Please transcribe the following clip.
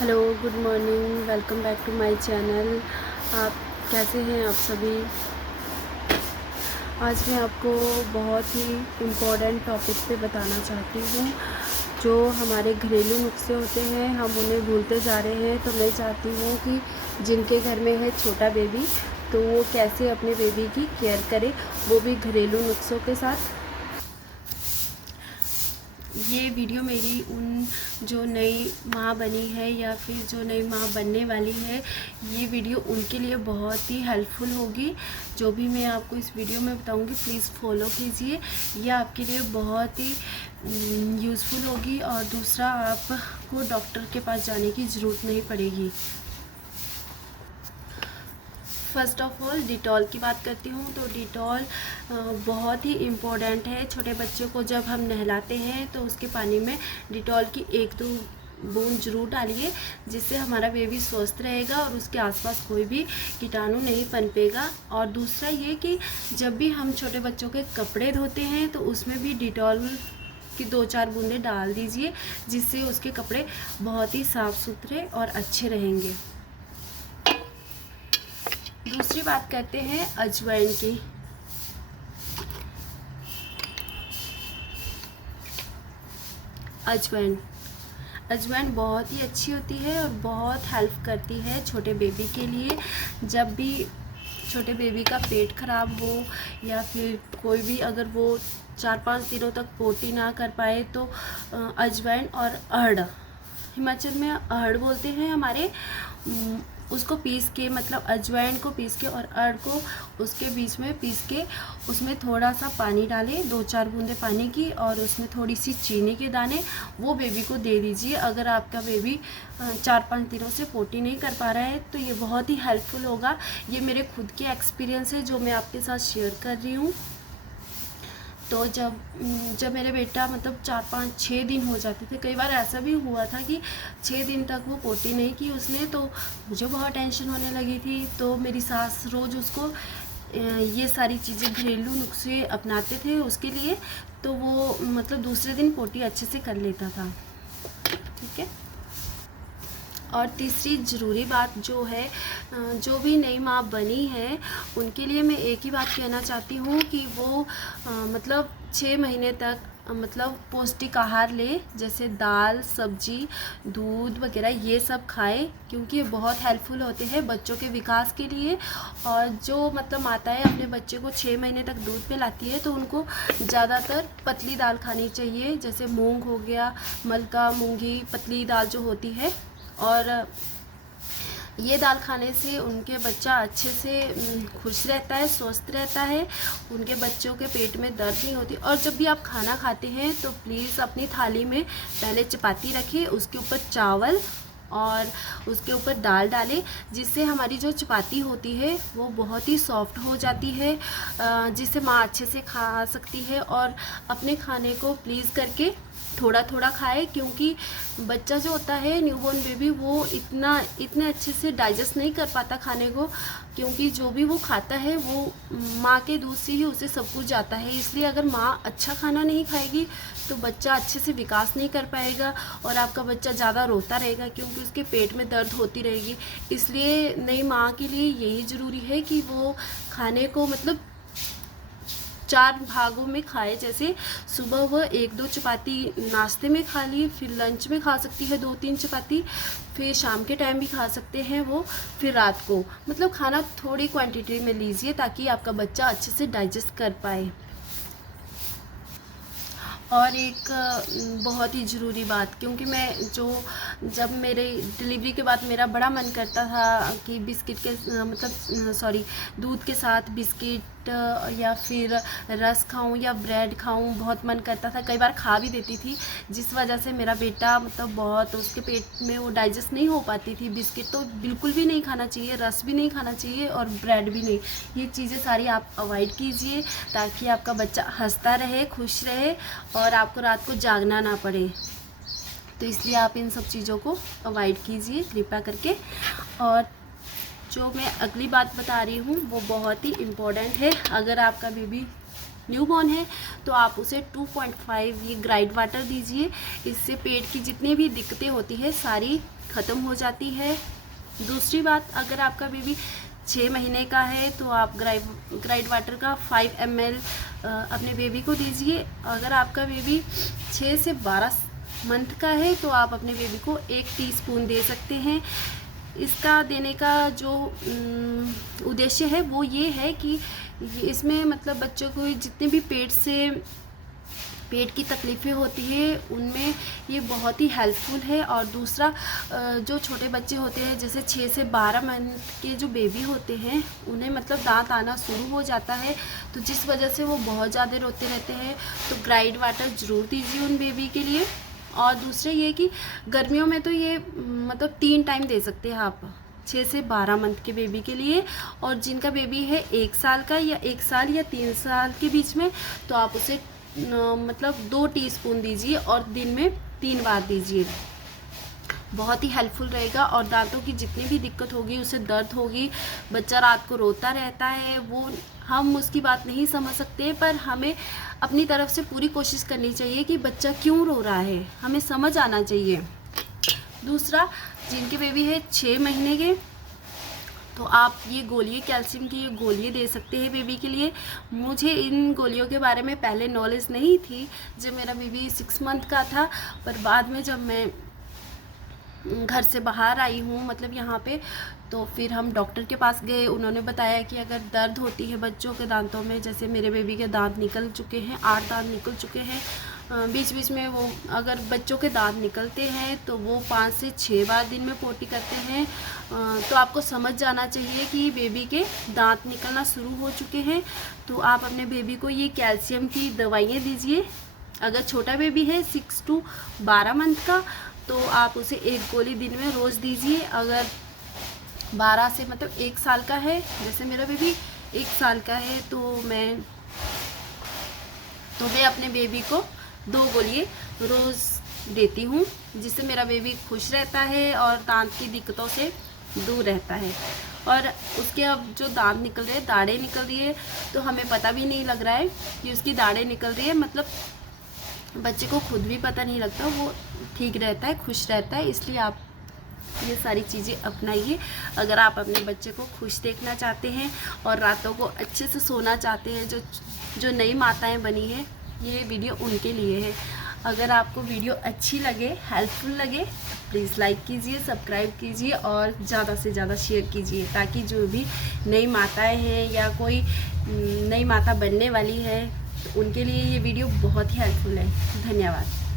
Hello, good morning, welcome back to my channel. आप कैसे हैं आप सभी। आज मैं आपको बहुत ही इम्पोर्टेंट टॉपिक पे बताना चाहती हूँ। जो हमारे घरेलू नुस्खे होते हैं हम उन्हें भूलते जा रहे हैं। तो मैं चाहती हूँ कि जिनके घर में है छोटा बेबी तो वो कैसे अपने बेबी की केयर करे, वो भी घरेलू नुस्खों के साथ। ये वीडियो मेरी उन जो नई माँ बनी है या फिर जो नई माँ बनने वाली है, ये वीडियो उनके लिए बहुत ही हेल्पफुल होगी। जो भी मैं आपको इस वीडियो में बताऊंगी प्लीज़ फॉलो कीजिए, ये आपके लिए बहुत ही यूज़फुल होगी। और दूसरा, आपको डॉक्टर के पास जाने की ज़रूरत नहीं पड़ेगी। फ़र्स्ट ऑफ़ ऑल डिटॉल की बात करती हूँ तो डिटॉल बहुत ही इम्पोर्टेंट है। छोटे बच्चों को जब हम नहलाते हैं तो उसके पानी में डिटॉल की 1-2 बूंद जरूर डालिए, जिससे हमारा बेबी स्वस्थ रहेगा और उसके आसपास कोई भी कीटाणु नहीं पनपेगा। और दूसरा ये कि जब भी हम छोटे बच्चों के कपड़े धोते हैं तो उसमें भी डिटॉल की 2-4 बूंदें डाल दीजिए, जिससे उसके कपड़े बहुत ही साफ़ सुथरे और अच्छे रहेंगे। दूसरी बात करते हैं अजवाइन की। अजवाइन बहुत ही अच्छी होती है और बहुत हेल्प करती है छोटे बेबी के लिए। जब भी छोटे बेबी का पेट खराब हो या फिर कोई भी अगर वो 4-5 दिनों तक पोटी ना कर पाए तो अजवाइन और अरहर, हिमाचल में अरहर बोलते हैं हमारे, उसको पीस के, मतलब अजवाइन को पीस के और अरहर को उसके बीच में पीस के उसमें थोड़ा सा पानी डालें, 2-4 बूंदे पानी की, और उसमें थोड़ी सी चीनी के दाने, वो बेबी को दे दीजिए। अगर आपका बेबी 4-5 दिनों से पोटी नहीं कर पा रहा है तो ये बहुत ही हेल्पफुल होगा। ये मेरे खुद के एक्सपीरियंस है जो मैं आपके साथ शेयर कर रही हूँ। तो जब मेरे बेटा मतलब 4-5-6 दिन हो जाते थे, कई बार ऐसा भी हुआ था कि 6 दिन तक वो पोटी नहीं की उसने, तो मुझे बहुत टेंशन होने लगी थी। तो मेरी सास रोज़ उसको ये सारी चीज़ें घरेलू नुस्खे अपनाते थे उसके लिए, तो वो मतलब दूसरे दिन पोटी अच्छे से कर लेता था। ठीक है। और तीसरी ज़रूरी बात जो है, जो भी नई माँ बनी है उनके लिए मैं एक ही बात कहना चाहती हूँ कि वो मतलब 6 महीने तक मतलब पौष्टिक आहार ले, जैसे दाल, सब्जी, दूध वगैरह ये सब खाए, क्योंकि ये बहुत हेल्पफुल होते हैं बच्चों के विकास के लिए। और जो मतलब माताएं अपने बच्चे को 6 महीने तक दूध पिलाती है तो उनको ज़्यादातर पतली दाल खानी चाहिए, जैसे मूंग हो गया, मलका, मूंगी, पतली दाल जो होती है। और ये दाल खाने से उनके बच्चा अच्छे से खुश रहता है, स्वस्थ रहता है, उनके बच्चों के पेट में दर्द नहीं होती। और जब भी आप खाना खाते हैं तो प्लीज़ अपनी थाली में पहले चपाती रखिए, उसके ऊपर चावल और उसके ऊपर दाल डालें, जिससे हमारी जो चपाती होती है वो बहुत ही सॉफ्ट हो जाती है, जिससे माँ अच्छे से खा सकती है। और अपने खाने को प्लीज़ करके थोड़ा थोड़ा खाए, क्योंकि बच्चा जो होता है न्यूबॉर्न बेबी वो इतने अच्छे से डाइजेस्ट नहीं कर पाता खाने को, क्योंकि जो भी वो खाता है वो माँ के दूध से ही उसे सब कुछ जाता है। इसलिए अगर माँ अच्छा खाना नहीं खाएगी तो बच्चा अच्छे से विकास नहीं कर पाएगा और आपका बच्चा ज़्यादा रोता रहेगा, क्योंकि उसके पेट में दर्द होती रहेगी। इसलिए नई माँ के लिए यही ज़रूरी है कि वो खाने को मतलब 4 भागों में खाए। जैसे सुबह वह 1-2 चपाती नाश्ते में खा ली, फिर लंच में खा सकती है 2-3 चपाती, फिर शाम के टाइम भी खा सकते हैं वो, फिर रात को। मतलब खाना थोड़ी क्वांटिटी में लीजिए ताकि आपका बच्चा अच्छे से डाइजेस्ट कर पाए। और एक बहुत ही ज़रूरी बात, क्योंकि मैं जब मेरे डिलीवरी के बाद मेरा बड़ा मन करता था कि बिस्किट के मतलब सॉरी दूध के साथ बिस्किट या फिर रस खाऊं या ब्रेड खाऊं, बहुत मन करता था, कई बार खा भी देती थी, जिस वजह से मेरा बेटा मतलब बहुत उसके पेट में वो डाइजेस्ट नहीं हो पाती थी। बिस्किट तो बिल्कुल भी नहीं खाना चाहिए, रस भी नहीं खाना चाहिए और ब्रेड भी नहीं। ये चीज़ें सारी आप अवॉइड कीजिए ताकि आपका बच्चा हंसता रहे, खुश रहे और आपको रात को जागना ना पड़े। तो इसलिए आप इन सब चीज़ों को अवॉइड कीजिए कृपया करके। और जो मैं अगली बात बता रही हूँ वो बहुत ही इम्पोर्टेंट है। अगर आपका बेबी न्यूबॉर्न है तो आप उसे 2.5 ये ग्राइड वाटर दीजिए। इससे पेट की जितनी भी दिक्कतें होती है सारी ख़त्म हो जाती है। दूसरी बात, अगर आपका बेबी 6 महीने का है तो आप ग्राइड वाटर का 5 ml अपने बेबी को दीजिए। अगर आपका बेबी 6 से 12 मंथ का है तो आप अपने बेबी को 1 टीस्पून दे सकते हैं। इसका देने का जो उद्देश्य है वो ये है कि इसमें मतलब बच्चों को जितने भी पेट की तकलीफ़ें होती है उनमें ये बहुत ही हेल्पफुल है। और दूसरा, जो छोटे बच्चे होते हैं जैसे 6 से 12 मंथ के जो बेबी होते हैं उन्हें मतलब दांत आना शुरू हो जाता है, तो जिस वजह से वो बहुत ज़्यादा रोते रहते हैं, तो ग्राइड वाटर ज़रूर दीजिए उन बेबी के लिए। और दूसरे ये कि गर्मियों में तो ये मतलब 3 टाइम दे सकते हैं आप 6 से 12 मंथ के बेबी के लिए। और जिनका बेबी है 1 साल का या 1 साल या 3 साल के बीच में, तो आप उसे मतलब 2 टीस्पून दीजिए और दिन में 3 बार दीजिए। बहुत ही हेल्पफुल रहेगा। और दांतों की जितनी भी दिक्कत होगी, उसे दर्द होगी, बच्चा रात को रोता रहता है, वो हम उसकी बात नहीं समझ सकते, पर हमें अपनी तरफ से पूरी कोशिश करनी चाहिए कि बच्चा क्यों रो रहा है, हमें समझ आना चाहिए। दूसरा, जिनके बेबी है 6 महीने के, तो आप ये गोलियाँ, कैल्शियम की ये गोलियाँ दे सकते हैं बेबी के लिए। मुझे इन गोलियों के बारे में पहले नॉलेज नहीं थी जब मेरा बेबी 6 मंथ का था, पर बाद में जब मैं घर से बाहर आई हूँ मतलब यहाँ पे, तो फिर हम डॉक्टर के पास गए। उन्होंने बताया कि अगर दर्द होती है बच्चों के दांतों में, जैसे मेरे बेबी के दांत निकल चुके हैं, 8 दांत निकल चुके हैं, बीच बीच में वो अगर बच्चों के दांत निकलते हैं तो वो 5 से 6 बार दिन में पोटी करते हैं, तो आपको समझ जाना चाहिए कि बेबी के दांत निकलना शुरू हो चुके हैं। तो आप अपने बेबी को ये कैल्शियम की दवाइयाँ दीजिए। अगर छोटा बेबी है 6 to 12 मंथ का, तो आप उसे 1 गोली दिन में रोज़ दीजिए। अगर 12 से मतलब 1 साल का है, जैसे मेरा बेबी 1 साल का है, तो मैं अपने बेबी को 2 गोली रोज़ देती हूँ, जिससे मेरा बेबी खुश रहता है और दांत की दिक्कतों से दूर रहता है। और उसके अब जो दांत निकल रहे हैं, दाढ़ें निकल रही है, तो हमें पता भी नहीं लग रहा है कि उसकी दाढ़ें निकल रही है, मतलब बच्चे को खुद भी पता नहीं लगता, वो ठीक रहता है, खुश रहता है। इसलिए आप ये सारी चीज़ें अपनाइए। अगर आप अपने बच्चे को खुश देखना चाहते हैं और रातों को अच्छे से सोना चाहते हैं, जो नई माताएं बनी हैं, ये वीडियो उनके लिए है। अगर आपको वीडियो अच्छी लगे, हेल्पफुल लगे, प्लीज़ लाइक कीजिए, सब्सक्राइब कीजिए और ज़्यादा से ज़्यादा शेयर कीजिए, ताकि जो भी नई माताएं हैं या कोई नई माता बनने वाली है, तो उनके लिए ये वीडियो बहुत ही हेल्पफुल है। धन्यवाद।